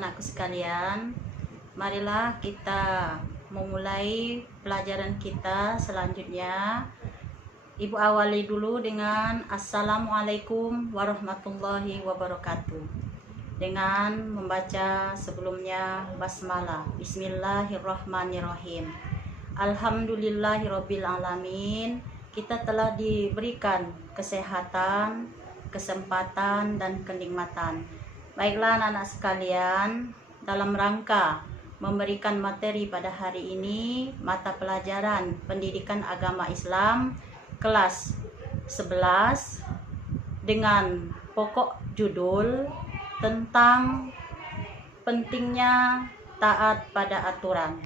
anak-anakku sekalian, marilah kita memulai pelajaran kita selanjutnya. Ibu awali dulu dengan Assalamualaikum warahmatullahi wabarakatuh, dengan membaca sebelumnya basmalah. Bismillahirrahmanirrahim. Alhamdulillahirabbil alamin. Kita telah diberikan kesehatan, kesempatan, dan kenikmatan. Baiklah anak-anak sekalian, dalam rangka memberikan materi pada hari ini, mata pelajaran Pendidikan Agama Islam kelas 11 dengan pokok judul tentang pentingnya taat pada aturan.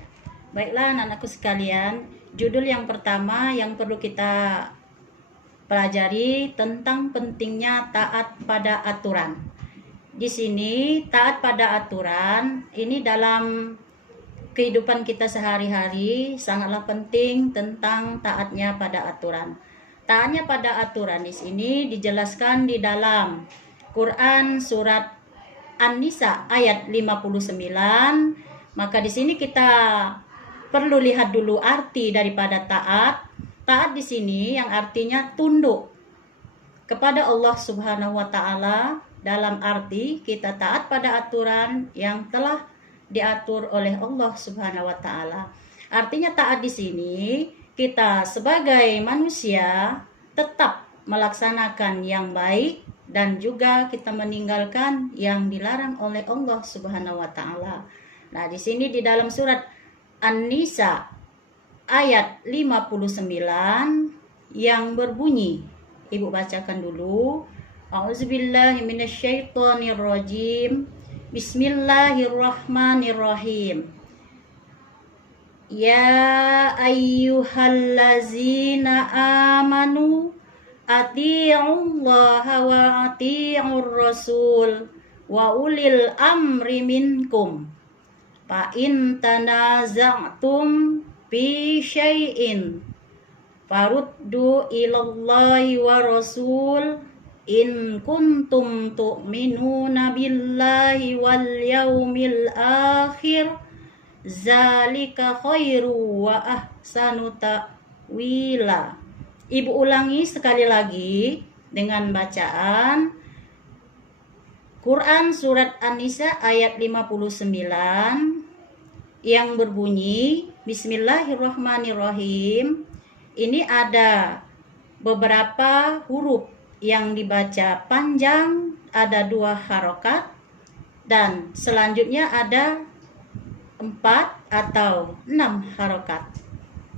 Baiklah anak-anakku sekalian, judul yang pertama yang perlu kita pelajari tentang pentingnya taat pada aturan. Di sini taat pada aturan ini dalam kehidupan kita sehari-hari sangatlah penting tentang taatnya pada aturan. Taatnya pada aturan di sini dijelaskan di dalam Quran surat An-Nisa ayat 59. Maka di sini kita perlu lihat dulu arti daripada taat. Taat di sini yang artinya tunduk kepada Allah Subhanahu wa taala, dalam arti kita taat pada aturan yang telah diatur oleh Allah Subhanahu wa taala. Artinya taat di sini kita sebagai manusia tetap melaksanakan yang baik dan juga kita meninggalkan yang dilarang oleh Allah Subhanahu wa taala. Nah, di sini di dalam surat An-Nisa ayat 59 yang berbunyi, Ibu bacakan dulu. A'udzubillahi minasyaitonirrajim. Bismillahirrahmanirrahim. Ya ayyuhallazina amanu ati'ullaha wa ati'ur rasul wa ulil amri minkum. Fa in tanaza'tum fi syai'in faruddu ilallahi wa rasul in kuntum tu'minuna billahi wal yaumil akhir zalika khairu wa ahsanu ta'wila. Ibu ulangi sekali lagi dengan bacaan Quran surat An-Nisa ayat 59 yang berbunyi Bismillahirrahmanirrahim. Ini ada beberapa huruf yang dibaca panjang, ada 2 harokat, dan selanjutnya ada 4 atau 6 harokat.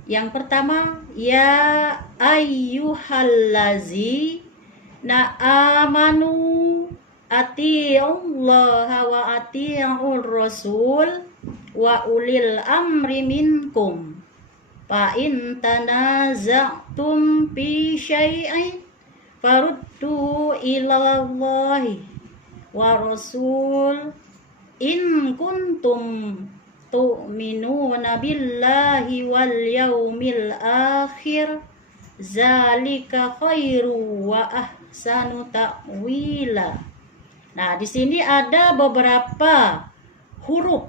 Yang pertama, ya ayyuhallazina amanu ati'ullaha wa ati'ur rasul wa ulil amri minkum. Fa in tanaza'tum fi syai'in faruddu ilallahi wa rasul in kuntum tu'minuna billahi wal yaumil akhir zalika khairu wa ahsanu ta'wila. Nah, di sini ada beberapa huruf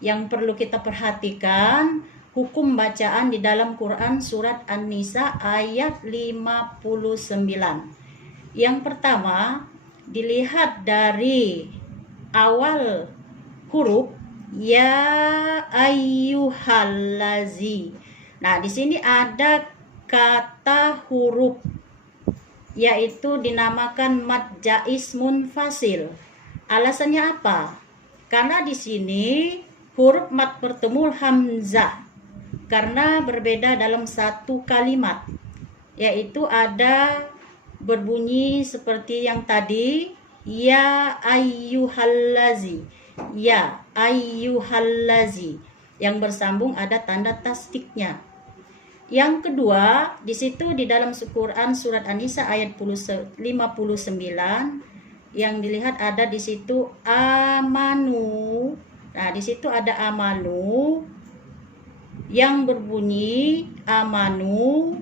yang perlu kita perhatikan hukum bacaan di dalam Quran surat An-Nisa ayat 59. Yang pertama, dilihat dari awal huruf ya ayyuhallazi. Nah, di sini ada kata huruf yaitu dinamakan mad jaiz munfasil. Alasannya apa? Karena di sini huruf mad bertemu hamzah karena berbeda dalam satu kalimat, yaitu ada berbunyi seperti yang tadi ya ayyuhallazi, ya ayyuhallazi, yang bersambung ada tanda tasdiknya. Yang kedua, di situ di dalam Quran surat An-Nisa ayat 59 yang dilihat ada di situ amanu. Nah, di situ ada amanu yang berbunyi amanu,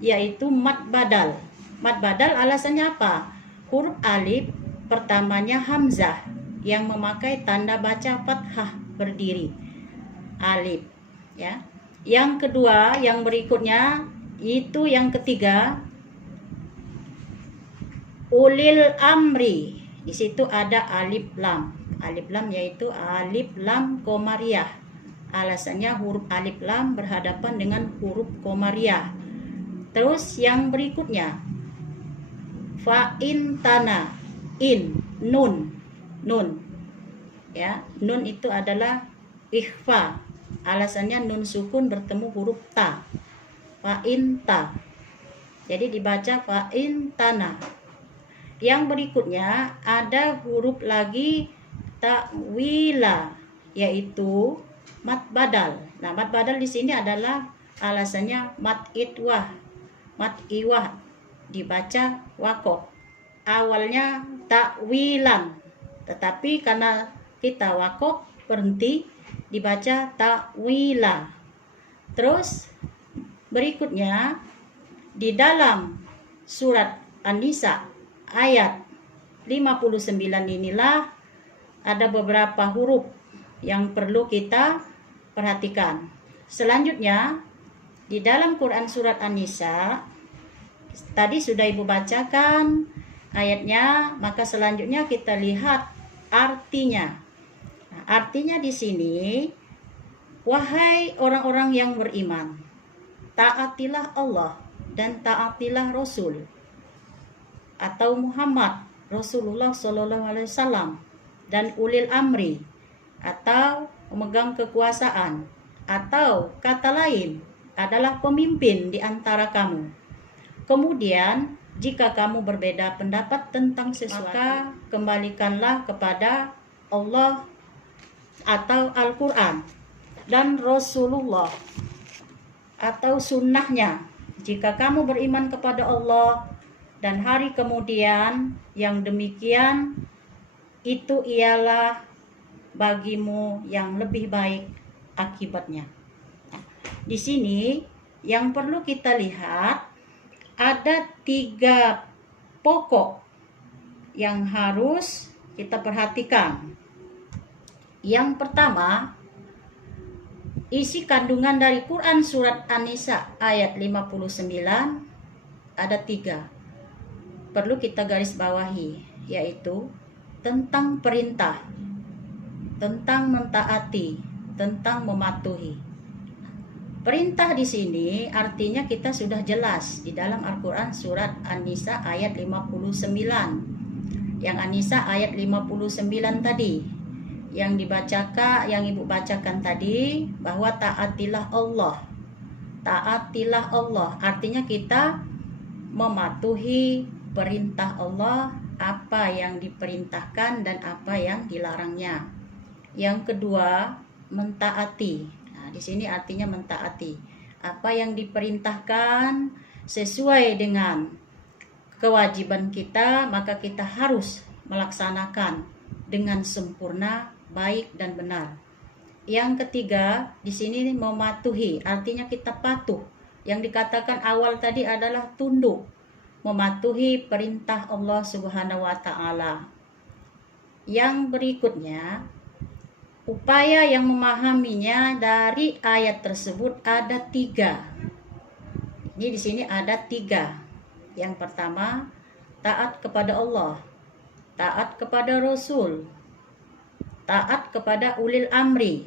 yaitu mad badal. Mad badal alasannya apa? Huruf alif pertamanya hamzah, yang memakai tanda baca fathah berdiri, alif, ya. Yang kedua, yang berikutnya itu yang ketiga, ulil amri. Di situ ada alif lam. Alif lam yaitu alif lam komariah. Alasannya huruf alif lam berhadapan dengan huruf komariah. Terus yang berikutnya, fa in tana, in, nun, ya. Nun itu adalah ikhfa. Alasannya nun sukun bertemu huruf ta, fa in ta. Jadi dibaca fa in tana. Yang berikutnya ada huruf lagi ta'wila, yaitu mat badal. Nah, mat badal di sini adalah alasannya mat iwah dibaca wakof. Awalnya ta'wilan, tetapi karena kita wakof berhenti dibaca ta'wila. Terus berikutnya di dalam surat An-Nisa ayat 59 inilah ada beberapa huruf yang perlu kita perhatikan. Selanjutnya di dalam Quran surat An-Nisa tadi sudah Ibu bacakan ayatnya, maka selanjutnya kita lihat artinya. Nah, artinya di sini, wahai orang-orang yang beriman, taatilah Allah dan taatilah Rasul atau Muhammad Rasulullah SAW dan ulil amri atau pemegang kekuasaan, atau kata lain adalah pemimpin di antara kamu. Kemudian jika kamu berbeda pendapat tentang sesuatu, maka kembalikanlah kepada Allah atau Al-Quran dan Rasulullah atau sunnahnya. Jika kamu beriman kepada Allah dan hari kemudian, yang demikian itu ialah bagimu yang lebih baik akibatnya. Nah, di sini yang perlu kita lihat ada 3 pokok yang harus kita perhatikan. Yang pertama, isi kandungan dari Quran surat An-Nisa ayat 59 ada 3. Perlu kita garis bawahi, yaitu tentang perintah, tentang mentaati, tentang mematuhi. Perintah di sini artinya kita sudah jelas di dalam Al-Quran surat An-Nisa ayat 59. Yang An-Nisa ayat 59 tadi yang dibacakan, yang Ibu bacakan tadi, bahwa taatilah Allah. Taatilah Allah artinya kita mematuhi perintah Allah, apa yang diperintahkan dan apa yang dilarangnya. Yang kedua, mentaati. Nah, di sini artinya mentaati. Apa yang diperintahkan sesuai dengan kewajiban kita, maka kita harus melaksanakan dengan sempurna, baik dan benar. Yang ketiga, di sini mematuhi, artinya kita patuh. Yang dikatakan awal tadi adalah tunduk, mematuhi perintah Allah Subhanahu wa Ta'ala. Yang berikutnya, upaya yang memahaminya dari ayat tersebut ada 3. Ini di sini ada 3. Yang pertama, taat kepada Allah, taat kepada Rasul, taat kepada ulil amri.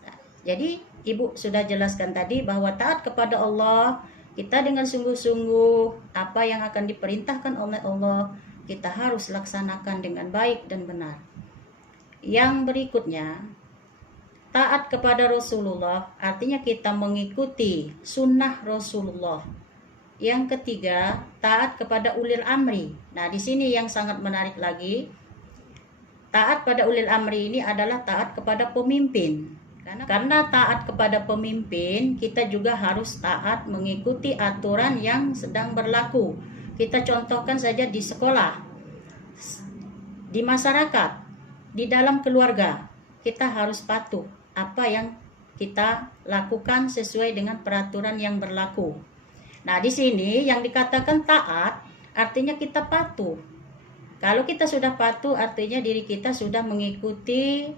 Nah, jadi Ibu sudah jelaskan tadi bahwa taat kepada Allah, kita dengan sungguh-sungguh apa yang akan diperintahkan oleh Allah kita harus laksanakan dengan baik dan benar. Yang berikutnya, taat kepada Rasulullah artinya kita mengikuti sunnah Rasulullah. Yang ketiga, taat kepada ulil amri. Nah, di sini yang sangat menarik lagi, taat pada ulil amri ini adalah taat kepada pemimpin. Karena taat kepada pemimpin, kita juga harus taat mengikuti aturan yang sedang berlaku. Kita contohkan saja di sekolah, di masyarakat, di dalam keluarga, kita harus patuh apa yang kita lakukan sesuai dengan peraturan yang berlaku. Nah, di sini yang dikatakan taat artinya kita patuh. Kalau kita sudah patuh, artinya diri kita sudah mengikuti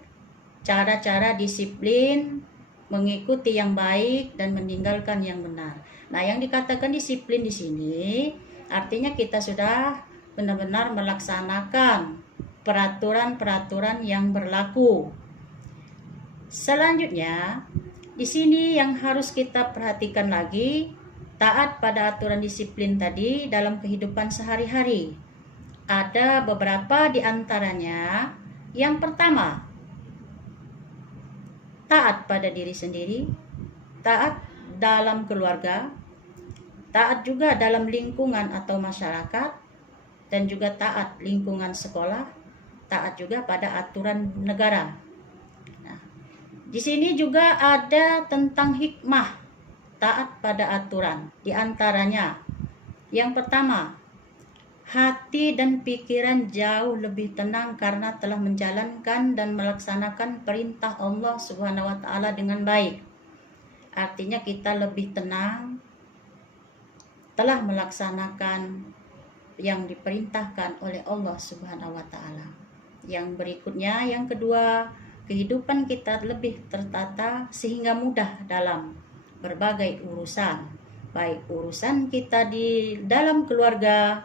cara-cara disiplin, mengikuti yang baik dan meninggalkan yang benar. Nah, yang dikatakan disiplin di sini artinya kita sudah benar-benar melaksanakan peraturan-peraturan yang berlaku. Selanjutnya, di sini yang harus kita perhatikan lagi, taat pada aturan disiplin tadi dalam kehidupan sehari-hari. Ada beberapa di antaranya. Yang pertama, taat pada diri sendiri, taat dalam keluarga, taat juga dalam lingkungan atau masyarakat, dan juga taat lingkungan sekolah, taat juga pada aturan negara. Nah, di sini juga ada tentang hikmah taat pada aturan. Di antaranya, yang pertama, hati dan pikiran jauh lebih tenang karena telah menjalankan dan melaksanakan perintah Allah Subhanahu wa taala dengan baik. Artinya kita lebih tenang, telah melaksanakan yang diperintahkan oleh Allah Subhanahu wa taala. Yang berikutnya, yang kedua, kehidupan kita lebih tertata sehingga mudah dalam berbagai urusan, baik urusan kita di dalam keluarga,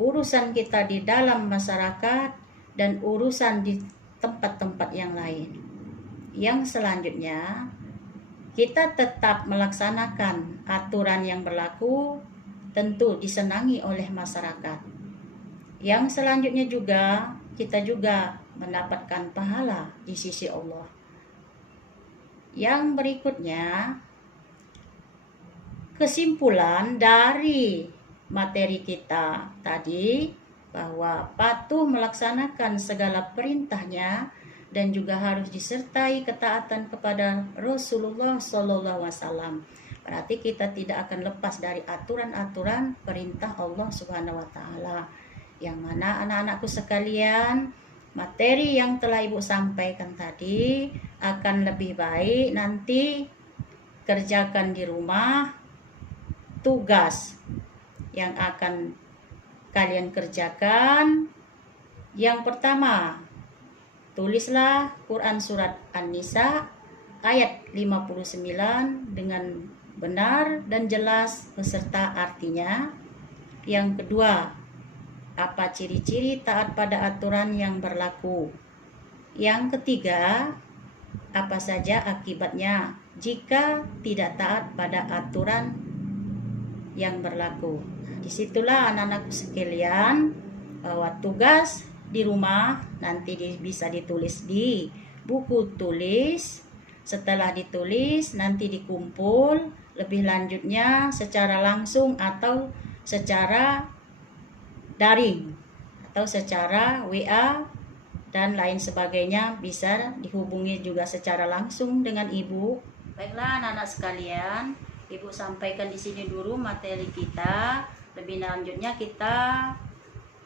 urusan kita di dalam masyarakat, dan urusan di tempat-tempat yang lain. Yang selanjutnya, kita tetap melaksanakan aturan yang berlaku, tentu disenangi oleh masyarakat. Yang selanjutnya juga, kita juga mendapatkan pahala di sisi Allah. Yang berikutnya, kesimpulan dari materi kita tadi bahwa patuh melaksanakan segala perintahnya dan juga harus disertai ketaatan kepada Rasulullah SAW. Berarti kita tidak akan lepas dari aturan-aturan perintah Allah Subhanahu wa taala. Yang mana anak-anakku sekalian, materi yang telah Ibu sampaikan tadi akan lebih baik nanti kerjakan di rumah. Tugas yang akan kalian kerjakan, yang pertama, tulislah Quran Surat An-Nisa ayat 59 dengan benar dan jelas beserta artinya. Yang kedua, apa ciri-ciri taat pada aturan yang berlaku. Yang ketiga, apa saja akibatnya jika tidak taat pada aturan yang berlaku. Disitulah anak-anakku sekalian, bahwa tugas di rumah nanti bisa ditulis di buku tulis. Setelah ditulis nanti dikumpul, lebih lanjutnya secara langsung atau secara daring atau secara WA dan lain sebagainya, bisa dihubungi juga secara langsung dengan Ibu. Baiklah anak-anak sekalian, Ibu sampaikan di sini dulu materi kita. Lebih lanjutnya kita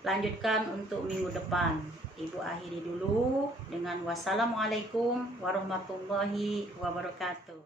lanjutkan untuk minggu depan. Ibu akhiri dulu dengan wassalamualaikum warahmatullahi wabarakatuh.